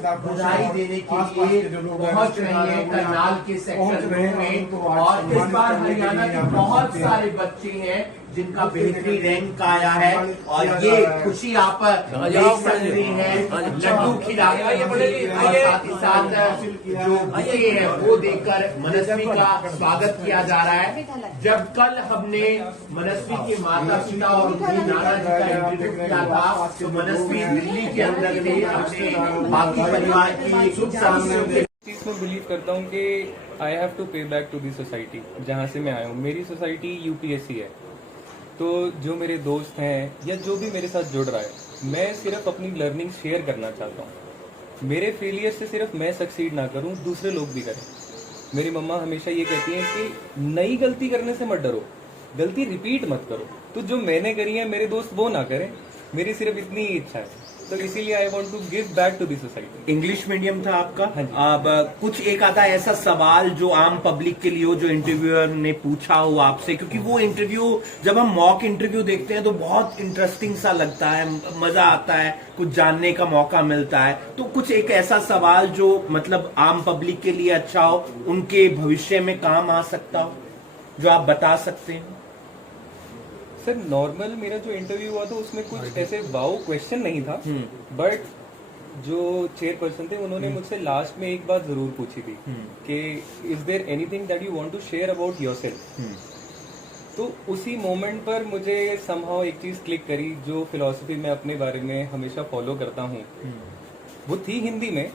बधाई देने के लिए पहुंच रही है करनाल के सेक्टर 2 में। और इस बार हरियाणा के बहुत सारे बच्चे हैं जिनका बेहतरीन रैंक आया है, और ये खुशी आप देख सकते हैं। लड्डू खिला और साथ ही साथ जो बुके हैं वो देकर मनस्वी का स्वागत किया जा रहा है। जब कल हमने मनस्वी के माता पिता और उनकी नाना जी का इंटरव्यू किया था, तो मनस्वी दिल्ली के अंदर थे अपने बाकी परिवार की सुख समस्याओं चीज में बिलीव करता हूँ कि आई हैव टू पे बैक टू दी सोसाइटी जहाँ से मैं आया हूँ। मेरी सोसाइटी यूपीएससी है, तो जो मेरे दोस्त हैं या जो भी मेरे साथ जुड़ रहा है, मैं सिर्फ अपनी लर्निंग शेयर करना चाहता हूँ। मेरे फेलियर से सिर्फ मैं सक्सीड ना करूँ, दूसरे लोग भी करें। मेरी मम्मा हमेशा ये कहती हैं कि नई गलती करने से मत डरो, गलती रिपीट मत करो। तो जो मैंने करी है मेरे दोस्त वो ना करें, मेरी सिर्फ इतनी ही इच्छा है। तो इसीलिए I want to give back to the society. English medium था आपका? हाँ जी। अब कुछ एक आता ऐसा सवाल जो आम पब्लिक के लिए हो, जो इंटरव्यूअर ने पूछा हो आपसे, क्योंकि वो इंटरव्यू जब हम मॉक इंटरव्यू देखते हैं तो बहुत इंटरेस्टिंग सा लगता है, मजा आता है, कुछ जानने का मौका मिलता है। तो कुछ एक ऐसा सवाल जो मतलब आम पब्लिक के लिए अच्छा हो, उनके भविष्य में काम आ सकता हो, जो आप बता सकते हैं? सर नॉर्मल मेरा जो इंटरव्यू हुआ था उसमें कुछ ऐसे वाओ क्वेश्चन नहीं था, बट जो चेयरपर्सन थे उन्होंने मुझसे लास्ट में एक बात जरूर पूछी थी कि is there anything that you want to share about yourself. तो उसी मोमेंट पर मुझे समहाउ एक चीज क्लिक करी, जो फिलॉसफी मैं अपने बारे में हमेशा फॉलो करता हूँ। वो थी हिंदी में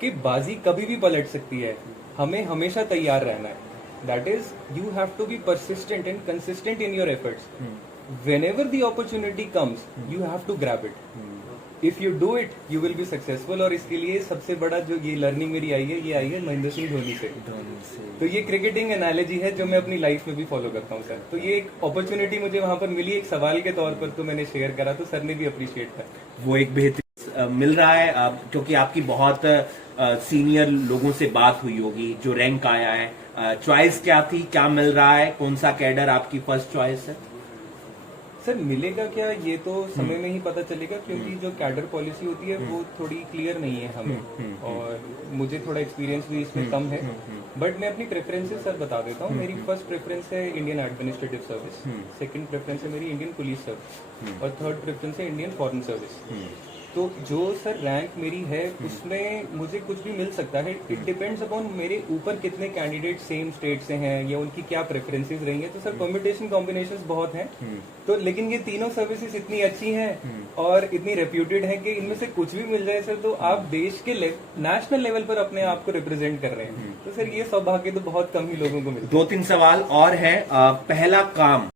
कि बाजी कभी भी पलट सकती है, हमें हमेशा तैयार रहना है। That is, you have to be persistent and consistent in your efforts. Whenever the opportunity comes, you have to grab it. If you do it, you will be successful. और इसके लिए सबसे बड़ा जो ये लर्निंग मेरी आई है, ये आई है महेंद्र सिंह धोनी से। तो ये क्रिकेटिंग एनालॉजी है जो मैं अपनी लाइफ में भी फॉलो करता हूँ सर। तो ये एक अपॉर्चुनिटी मुझे वहां पर मिली एक सवाल के तौर पर, तो मैंने शेयर करा, तो सर ने भी अप्रिशिएट करा। वो एक बेहतरीन मिल रहा है, क्योंकि आपकी बहुत सीनियर लोगों से बात हुई होगी, जो रैंक आया है। चॉइस क्या थी, क्या मिल रहा है, कौन सा कैडर आपकी फर्स्ट चॉइस है? सर मिलेगा क्या ये तो समय में ही पता चलेगा, क्योंकि जो कैडर पॉलिसी होती है वो थोड़ी क्लियर नहीं है हमें, और मुझे थोड़ा एक्सपीरियंस भी इसमें कम है। बट मैं अपनी प्रेफरेंसेस सर बता देता हूँ। मेरी फर्स्ट प्रेफरेंस है Indian administrative service, second preference है मेरी इंडियन पुलिस सर्विस, और थर्ड प्रेफरेंस है इंडियन फॉरेन सर्विस। तो जो सर रैंक मेरी है उसमें मुझे कुछ भी मिल सकता है। इट डिपेंड्स अपॉन मेरे ऊपर कितने कैंडिडेट सेम स्टेट से हैं या उनकी क्या प्रेफरेंसेस रहेंगे। तो सर परम्यूटेशन कॉम्बिनेशंस बहुत हैं, तो लेकिन ये तीनों सर्विसेज इतनी अच्छी हैं और इतनी रेप्यूटेड हैं कि इनमें से कुछ भी मिल जाए सर तो आप देश के नेशनल लेवल पर अपने आप को रिप्रेजेंट कर रहे हैं। तो सर ये सौभाग्य तो बहुत कम ही लोगों को मिलता है। 2-3 सवाल और है। पहला काम